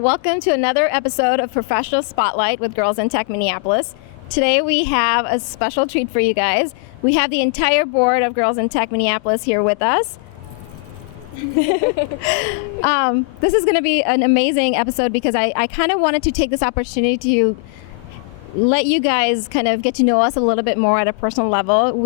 welcome to another episode of Professional Spotlight with Girls in Tech Minneapolis. Today we have a special treat for you guys. We have the entire board of Girls in Tech Minneapolis here with us. This is going to be an amazing episode because I kind of wanted to take this opportunity to let you guys kind of get to know us a little bit more at a personal level.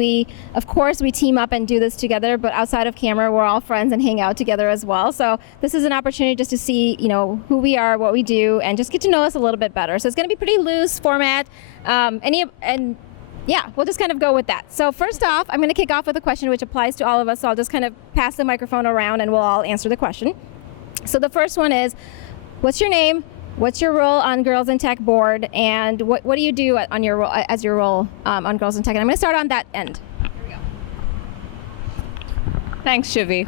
Of course, we team up and do this together, but outside of camera, we're all friends and hang out together as well. So this is an opportunity just to see, who we are, what we do, and just get to know us a little bit better. So it's going to be pretty loose format, yeah, we'll just kind of go with that. So first off, I'm going to kick off with a question which applies to all of us. So I'll just kind of pass the microphone around and we'll all answer the question. So the first one is, what's your name? What's your role on Girls in Tech board, and what do you do on your role as your role on Girls in Tech? And I'm going to start on that end. Here we go. Thanks, Shivi.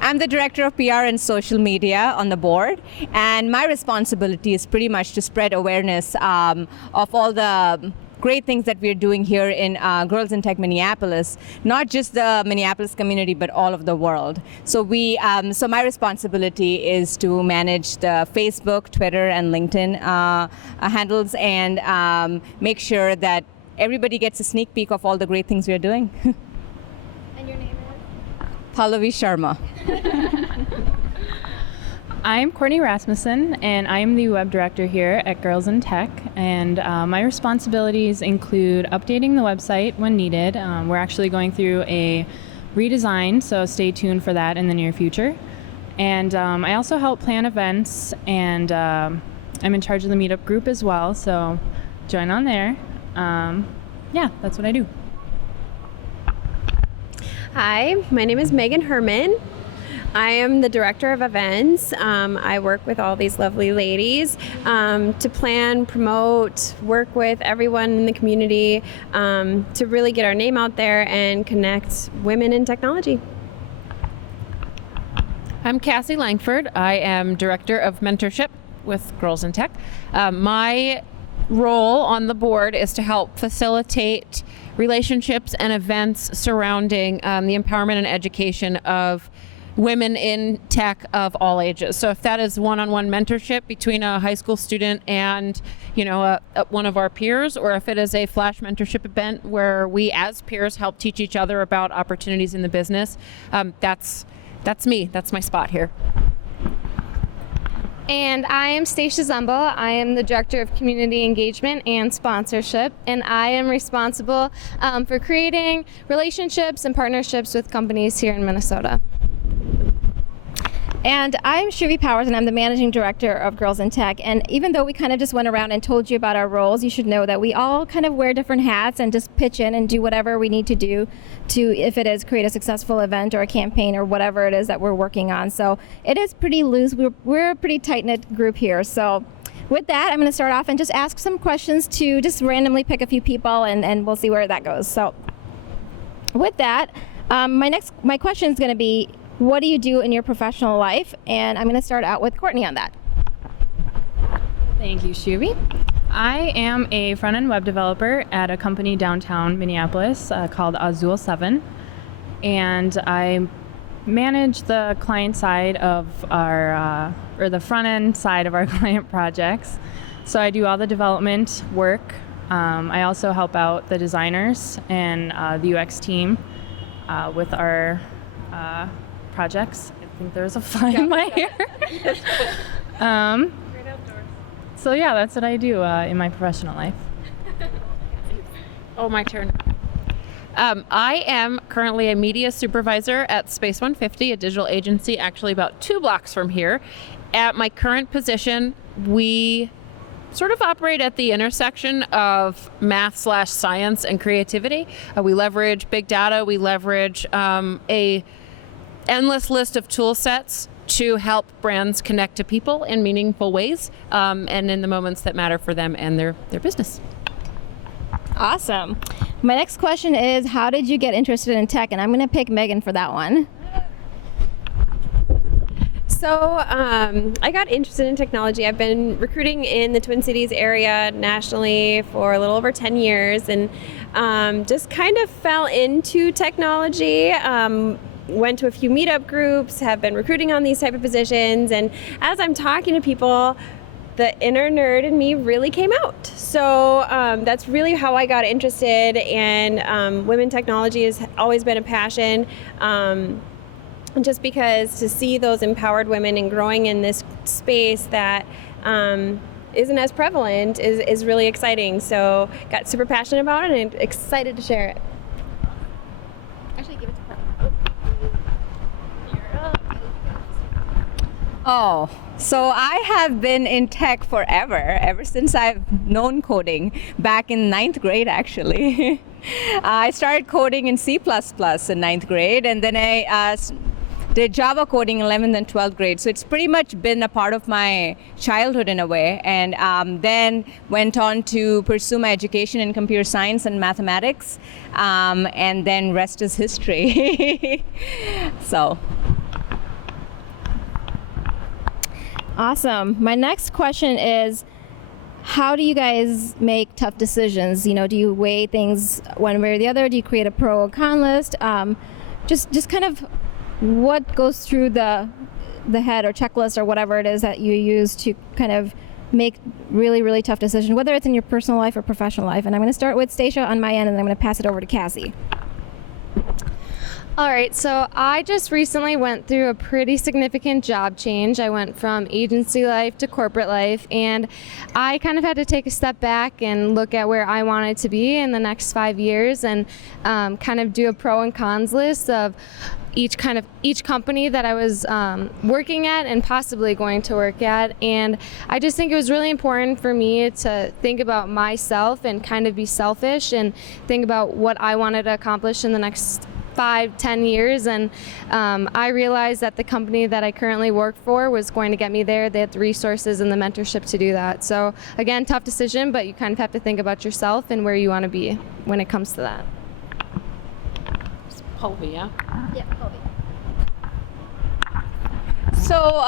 I'm the Director of PR and Social Media on the board, and my responsibility is pretty much to spread awareness of all the great things that we're doing here in Girls in Tech Minneapolis, not just the Minneapolis community, but all of the world. So so my responsibility is to manage the Facebook, Twitter, and LinkedIn handles, and make sure that everybody gets a sneak peek of all the great things we're doing. And your name is? Pallavi Sharma. I'm Courtney Rasmussen, and I'm the web director here at Girls in Tech, and my responsibilities include updating the website when needed. We're actually going through a redesign, so stay tuned for that in the near future. And I also help plan events, and I'm in charge of the meetup group as well, so join on there. Yeah, that's what I do. Hi, my name is Megan Herman. I am the director of events. I work with all these lovely ladies to plan, promote, work with everyone in the community to really get our name out there and connect women in technology. I'm Cassie Langford. I am Director of Mentorship with Girls in Tech. My role on the board is to help facilitate relationships and events surrounding the empowerment and education of women in tech of all ages. So if that is one-on-one mentorship between a high school student and one of our peers, or if it is a flash mentorship event where we as peers help teach each other about opportunities in the business, that's me. That's my spot here. And I am Stacia Zumbo. I am the Director of Community Engagement and Sponsorship, and I am responsible for creating relationships and partnerships with companies here in Minnesota. And I'm Shivi Powers, and I'm the Managing Director of Girls in Tech. And even though we kind of just went around and told you about our roles, you should know that we all kind of wear different hats and just pitch in and do whatever we need to do to, if it is create a successful event or a campaign or whatever it is that we're working on. So it is pretty loose. We're a pretty tight-knit group here. So with that, I'm going to start off and just ask some questions to just randomly pick a few people, and we'll see where that goes. So with that, my question is going to be, what do you do in your professional life? And I'm going to start out with Courtney on that. Thank you, Shivi. I am a front-end web developer at a company downtown Minneapolis called Azul 7, and I manage the client side of our, or the front-end side of our client projects. So I do all the development work. I also help out the designers and the UX team with our projects. I think there's a fly in my hair. So yeah, that's what I do in my professional life. Oh, my turn. I am currently a media supervisor at Space 150, a digital agency actually about 2 blocks from here. At my current position, we sort of operate at the intersection of math/science and creativity. We leverage big data. We leverage a endless list of tool sets to help brands connect to people in meaningful ways and in the moments that matter for them and their business. Awesome. My next question is, how did you get interested in tech? And I'm going to pick Megan for that one. So I got interested in technology. I've been recruiting in the Twin Cities area nationally for a little over 10 years, and just kind of fell into technology. Went to a few meetup groups, have been recruiting on these type of positions, and as I'm talking to people, the inner nerd in me really came out. So that's really how I got interested, and women technology has always been a passion. Just because to see those empowered women and growing in this space that isn't as prevalent is really exciting. So got super passionate about it and excited to share it. Actually, give it to Paul. Oh, so I have been in tech forever, ever since I've known coding, back in 9th grade actually. I started coding in C++ in 9th grade, and then I did Java coding in 11th and 12th grade. So it's pretty much been a part of my childhood in a way, and then went on to pursue my education in computer science and mathematics, and then rest is history. So. Awesome. My next question is, how do you guys make tough decisions? You know, do you weigh things one way or the other? Do you create a pro and con list? Just kind of what goes through the head or checklist or whatever it is that you use to kind of make really, really tough decisions, whether it's in your personal life or professional life. And I'm going to start with Stacia on my end, and then I'm going to pass it over to Cassie. All right, so I just recently went through a pretty significant job change. I went from agency life to corporate life, and I kind of had to take a step back and look at where I wanted to be in the next 5 years, and kind of do a pro and cons list of each company that I was working at and possibly going to work at. And I just think it was really important for me to think about myself and kind of be selfish and think about what I wanted to accomplish in the next 5-10 years, and I realized that the company that I currently work for was going to get me there. They had the resources and the mentorship to do that. So again, tough decision, but you kind of have to think about yourself and where you want to be when it comes to that. Colby, yeah? Yeah, Colby. So,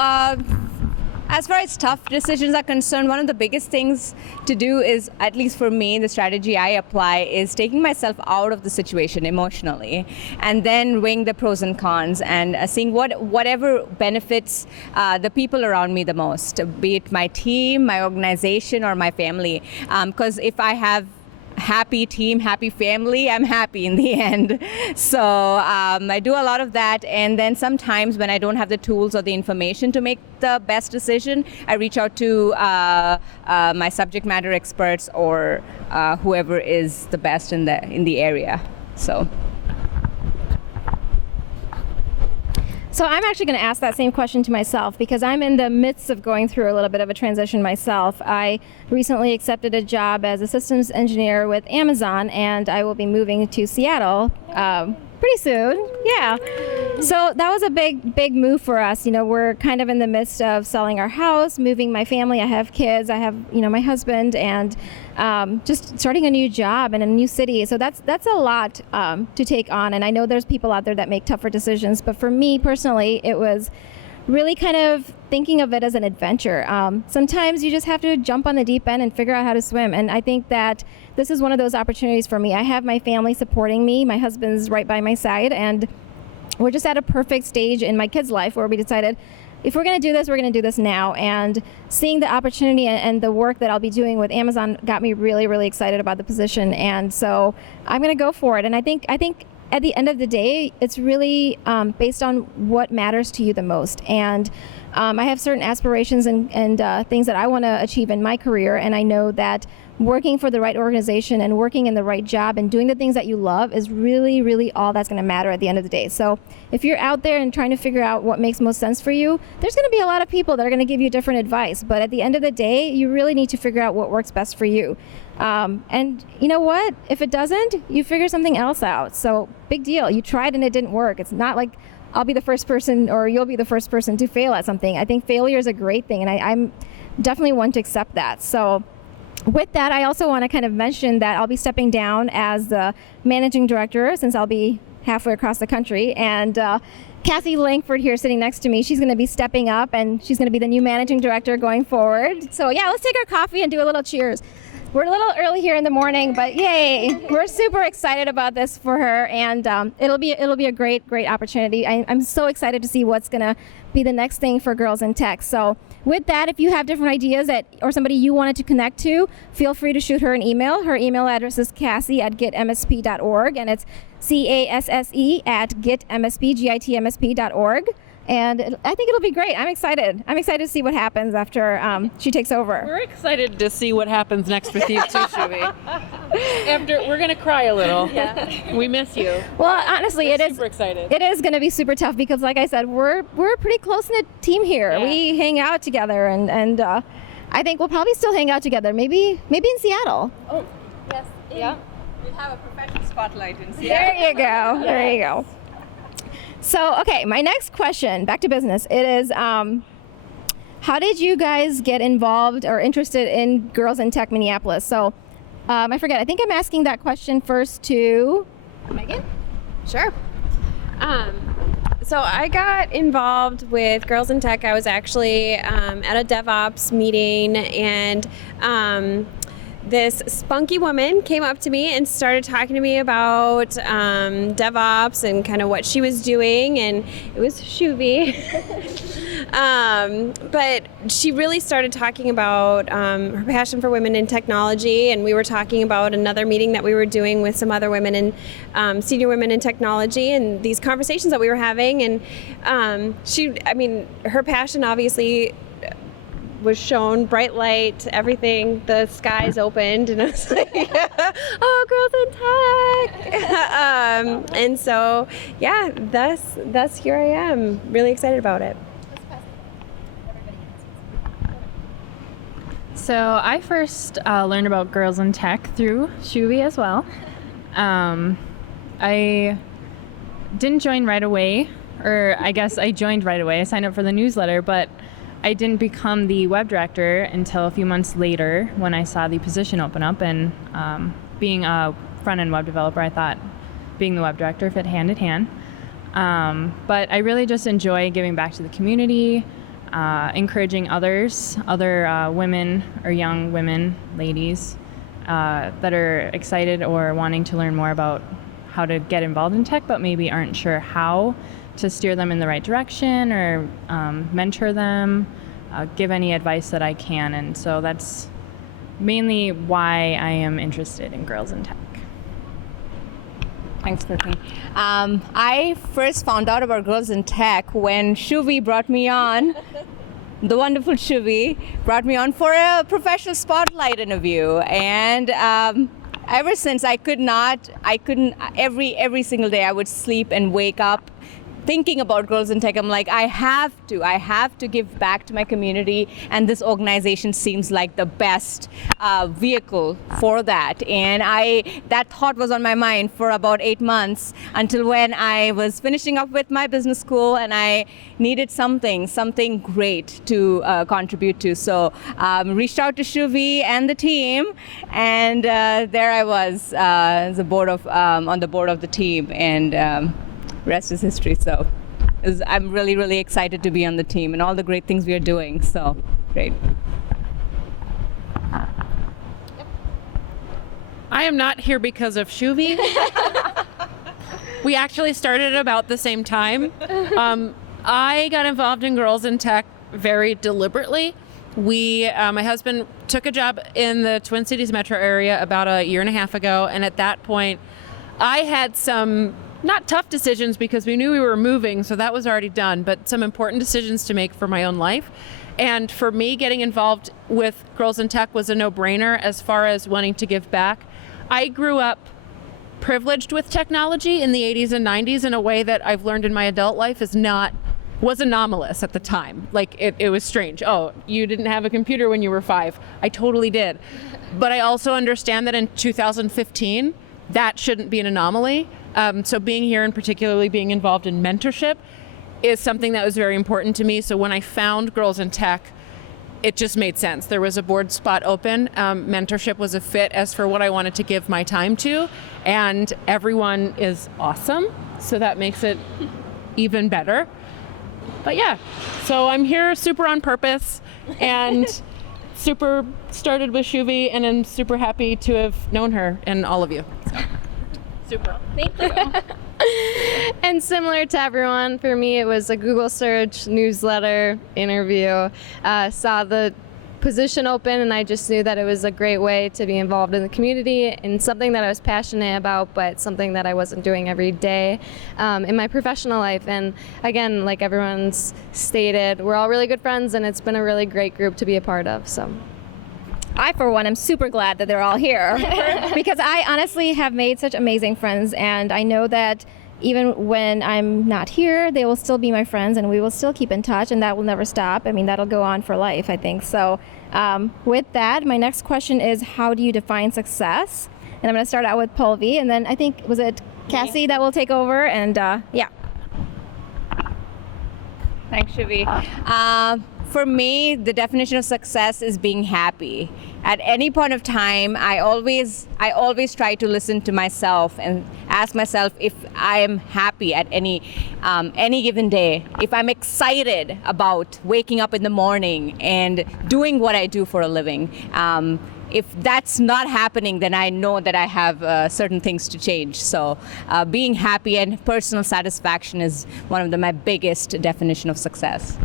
as far as tough decisions are concerned, one of the biggest things to do is, at least for me, the strategy I apply is taking myself out of the situation emotionally, and then weighing the pros and cons, and seeing whatever benefits the people around me the most, be it my team, my organization, or my family. Because if I have happy team, happy family, I'm happy in the end. So I do a lot of that, and then sometimes when I don't have the tools or the information to make the best decision, I reach out to my subject matter experts or whoever is the best in the area. So I'm actually going to ask that same question to myself, because I'm in the midst of going through a little bit of a transition myself. I recently accepted a job as a systems engineer with Amazon, and I will be moving to Seattle pretty soon. Yeah. So that was a big move for us. You know, we're kind of in the midst of selling our house, moving my family. I have kids. I have, my husband, and just starting a new job in a new city. So that's a lot to take on. And I know there's people out there that make tougher decisions, but for me personally, it was really kind of thinking of it as an adventure. Sometimes you just have to jump on the deep end and figure out how to swim. And I think that this is one of those opportunities for me. I have my family supporting me. My husband's right by my side, and we're just at a perfect stage in my kid's life where we decided, if we're going to do this, we're going to do this now. And seeing the opportunity and the work that I'll be doing with Amazon got me really, really excited about the position. And so I'm going to go for it. And I think at the end of the day, it's really based on what matters to you the most. And I have certain aspirations and things that I want to achieve in my career. And I know that working for the right organization and working in the right job and doing the things that you love is really, really all that's going to matter at the end of the day. So if you're out there and trying to figure out what makes most sense for you, there's going to be a lot of people that are going to give you different advice. But at the end of the day, you really need to figure out what works best for you. And you know what? If it doesn't, you figure something else out. So big deal. You tried and it didn't work. It's not like I'll be the first person or you'll be the first person to fail at something. I think failure is a great thing, and I'm definitely one to accept that. So with that, I also want to kind of mention that I'll be stepping down as the managing director, since I'll be halfway across the country. And Kathy Langford here sitting next to me, she's going to be stepping up, and she's going to be the new managing director going forward. So yeah, let's take our coffee and do a little cheers. we're a little early here in the morning, but yay! We're super excited about this for her, and it'll be a great opportunity. I'm so excited to see what's gonna be the next thing for Girls in Tech. So with that, if you have different ideas or somebody you wanted to connect to, feel free to shoot her an email. Her email address is cassie@gitmsp.org, and it's CASSE@gitmsp.org. And I think it'll be great. I'm excited. I'm excited to see what happens after she takes over. We're excited to see what happens next with you too, Shuvi. We're gonna cry a little. Yeah. We miss you. Well, honestly, We're super excited. It is going to be super tough because, like I said, we're a pretty close-knit team here. Yeah. We hang out together, and I think we'll probably still hang out together. Maybe in Seattle. Oh, yes. Yeah. We'll have a professional spotlight in Seattle. There you go. There you go. So, okay, my next question, back to business, it is, how did you guys get involved or interested in Girls in Tech Minneapolis? So, I forget, I think I'm asking that question first to Megan? Sure. So I got involved with Girls in Tech. I was actually at a DevOps meeting, and this spunky woman came up to me and started talking to me about DevOps and kind of what she was doing, and it was Shuvi. But she really started talking about her passion for women in technology, and we were talking about another meeting that we were doing with some other women in senior women in technology, and these conversations that we were having, and her passion obviously was shown, bright light, everything, the skies opened, and I was like, oh, Girls in Tech. And so, yeah, thus here I am, really excited about it. So I first learned about Girls in Tech through Shuvi as well. I didn't join right away, or I guess I joined right away. I signed up for the newsletter, but I didn't become the web director until a few months later when I saw the position open up, and being a front-end web developer, I thought being the web director fit hand in hand. But I really just enjoy giving back to the community, encouraging other women or young women, ladies, that are excited or wanting to learn more about how to get involved in tech but maybe aren't sure how, to steer them in the right direction or mentor them, give any advice that I can. And so that's mainly why I am interested in Girls in Tech. Thanks, Courtney. I first found out about Girls in Tech when Shuvi brought me on. The wonderful Shuvi brought me on for a professional spotlight interview, and ever since every single day I would sleep and wake up thinking about Girls in Tech. I'm like, I have to give back to my community, and this organization seems like the best vehicle for that. And that thought was on my mind for about 8 months, until when I was finishing up with my business school and I needed something great to contribute to. So reached out to Shuvi and the team, and there I was on the board of the team, and rest is history. So I'm really, really excited to be on the team and all the great things we are doing. So great. I am not here because of Shuvi. We actually started about the same time. I got involved in Girls in Tech very deliberately. My husband took a job in the Twin Cities metro area about a year and a half ago, and at that point I had some not tough decisions because we knew we were moving, so that was already done, but some important decisions to make for my own life. And for me, getting involved with Girls in Tech was a no-brainer as far as wanting to give back. I grew up privileged with technology in the 80s and 90s in a way that I've learned in my adult life was anomalous at the time. Like, it was strange. Oh, you didn't have a computer when you were 5. I totally did. But I also understand that in 2015, that shouldn't be an anomaly. So being here and particularly being involved in mentorship is something that was very important to me. So when I found Girls in Tech, it just made sense. There was a board spot open. Mentorship was a fit as for what I wanted to give my time to. And everyone is awesome, so that makes it even better. But yeah, so I'm here super on purpose. And super started with Shuvi, and I'm super happy to have known her and all of you. So, super. Thank you. And similar to everyone, for me, it was a Google search, newsletter, interview. Saw the position open, and I just knew that it was a great way to be involved in the community and something that I was passionate about, but something that I wasn't doing every day in my professional life. And again, like everyone's stated, we're all really good friends, and it's been a really great group to be a part of. So. I, for one, am super glad that they're all here because I honestly have made such amazing friends, and I know that even when I'm not here, they will still be my friends, and we will still keep in touch, and that will never stop. I mean, that'll go on for life, I think. So with that, my next question is, how do you define success? And I'm going to start out with Pulvi, and then I think, was it Cassie that will take over? And yeah. Thanks, Shivi. For me, the definition of success is being happy. At any point of time, I always try to listen to myself and ask myself if I am happy at any given day. If I'm excited about waking up in the morning and doing what I do for a living. If that's not happening, then I know that I have certain things to change. So being happy and personal satisfaction is one of my biggest definition of success.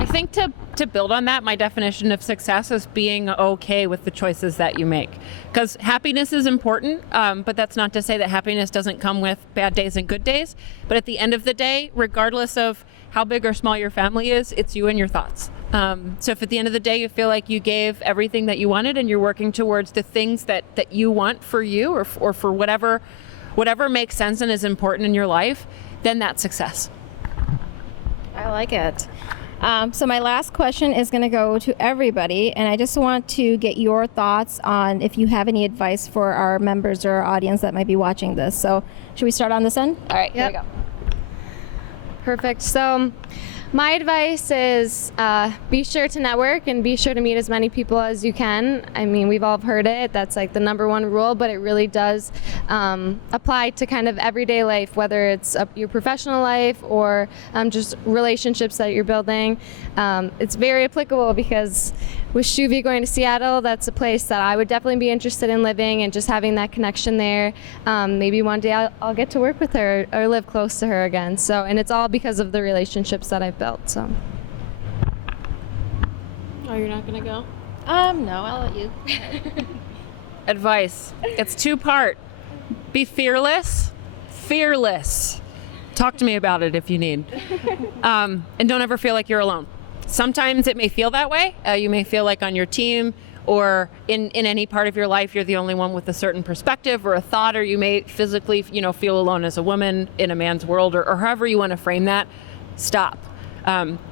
I think to build on that, my definition of success is being okay with the choices that you make. Because happiness is important, but that's not to say that happiness doesn't come with bad days and good days. But at the end of the day, regardless of how big or small your family is, it's you and your thoughts. So if at the end of the day you feel like you gave everything that you wanted and you're working towards the things that you want for you or for whatever makes sense and is important in your life, then that's success. I like it. So my last question is going to go to everybody, and I just want to get your thoughts on if you have any advice for our members or our audience that might be watching this. So should we start on this end? All right, Yep. Here we go. Perfect. So my advice is be sure to network and be sure to meet as many people as you can. I mean, we've all heard it. That's like the number one rule, but it really does apply to kind of everyday life, whether it's your professional life or just relationships that you're building. It's very applicable because with Shuvi going to Seattle, that's a place that I would definitely be interested in living and just having that connection there. Maybe one day I'll get to work with her or live close to her again. So, and it's all because of the relationships that I've built. So. Oh, you're not gonna go? No, I'll let you. Advice. It's two-part. Be fearless. Fearless. Talk to me about it if you need. And don't ever feel like you're alone. Sometimes it may feel that way. You may feel like on your team or in any part of your life you're the only one with a certain perspective or a thought, or you may physically feel alone as a woman in a man's world, or however you want to frame that. Stop.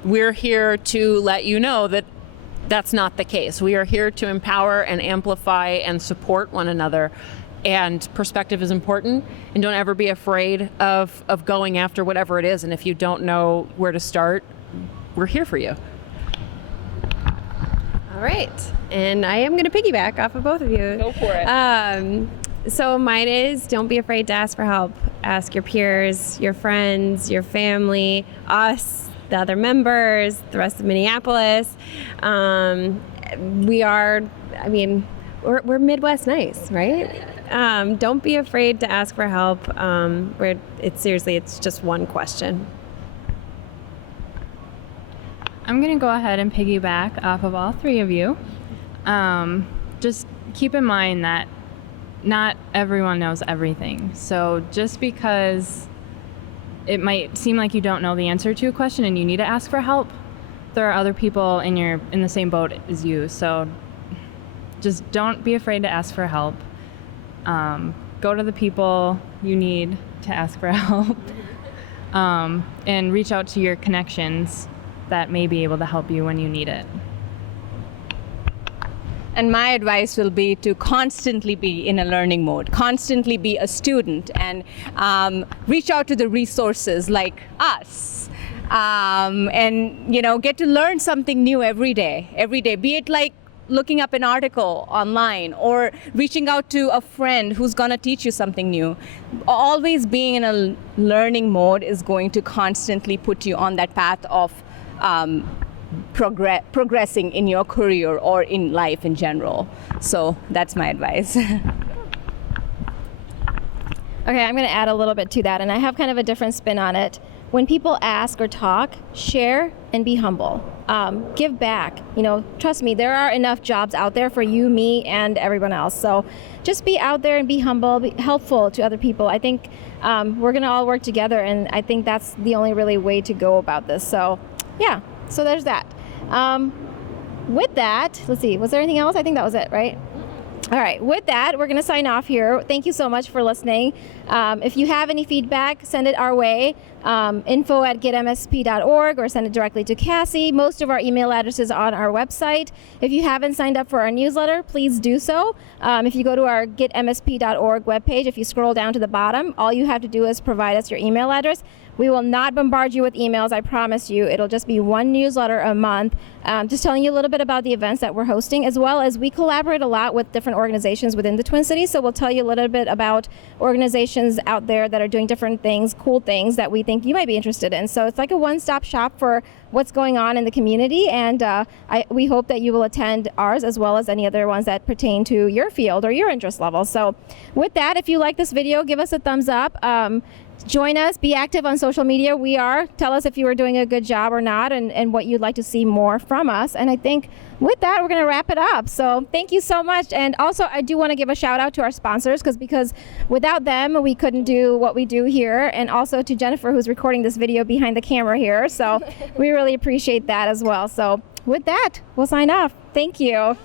We're here to let you know that that's not the case. We are here to empower and amplify and support one another. And perspective is important, and don't ever be afraid of going after whatever it is. And if you don't know where to start, we're here for you. All right. And I am going to piggyback off of both of you. Go for it. So mine is, don't be afraid to ask for help. Ask your peers, your friends, your family, us, the other members, the rest of Minneapolis. We're Midwest nice, right? Don't be afraid to ask for help. It's just one question. I'm going to go ahead and piggyback off of all three of you. Just keep in mind that not everyone knows everything. So just because it might seem like you don't know the answer to a question and you need to ask for help, there are other people in the same boat as you. So just don't be afraid to ask for help. Go to the people you need to ask for help, and reach out to your connections that may be able to help you when you need it. And my advice will be to constantly be in a learning mode, constantly be a student, and reach out to the resources like us, and get to learn something new every day, be it like looking up an article online or reaching out to a friend who's going to teach you something new. Always being in a learning mode is going to constantly put you on that path of progressing in your career or in life in general. So that's my advice. Okay, I'm going to add a little bit to that, and I have kind of a different spin on it. When people ask or talk, share and be humble. Give back. Trust me, there are enough jobs out there for you, me, and everyone else. So just be out there and be humble, be helpful to other people. I think we're going to all work together, and I think that's the only really way to go about this. So yeah, so there's that. With that, let's see, was there anything else? I think that was it, right? All right, with that, we're going to sign off here. Thank you so much for listening. If you have any feedback, send it our way, info@gitmsp.org, or send it directly to Cassie. Most of our email addresses are on our website. If you haven't signed up for our newsletter, please do so. If you go to our gitmsp.org webpage, if you scroll down to the bottom, all you have to do is provide us your email address. We will not bombard you with emails, I promise you. It'll just be one newsletter a month, just telling you a little bit about the events that we're hosting, as well as we collaborate a lot with different organizations within the Twin Cities. So we'll tell you a little bit about organizations out there that are doing different things, cool things that we think you might be interested in. So it's like a one-stop shop for what's going on in the community, and we hope that you will attend ours as well as any other ones that pertain to your field or your interest level. So with that, if you like this video, give us a thumbs up. Join us, be active on social media. We are. Tell us if you are doing a good job or not, and what you'd like to see more from us. And I think with that, we're going to wrap it up. So thank you so much. And also, I do want to give a shout out to our sponsors, because without them, we couldn't do what we do here. And also to Jennifer, who's recording this video behind the camera here. So we really appreciate that as well. So with that, we'll sign off. Thank you.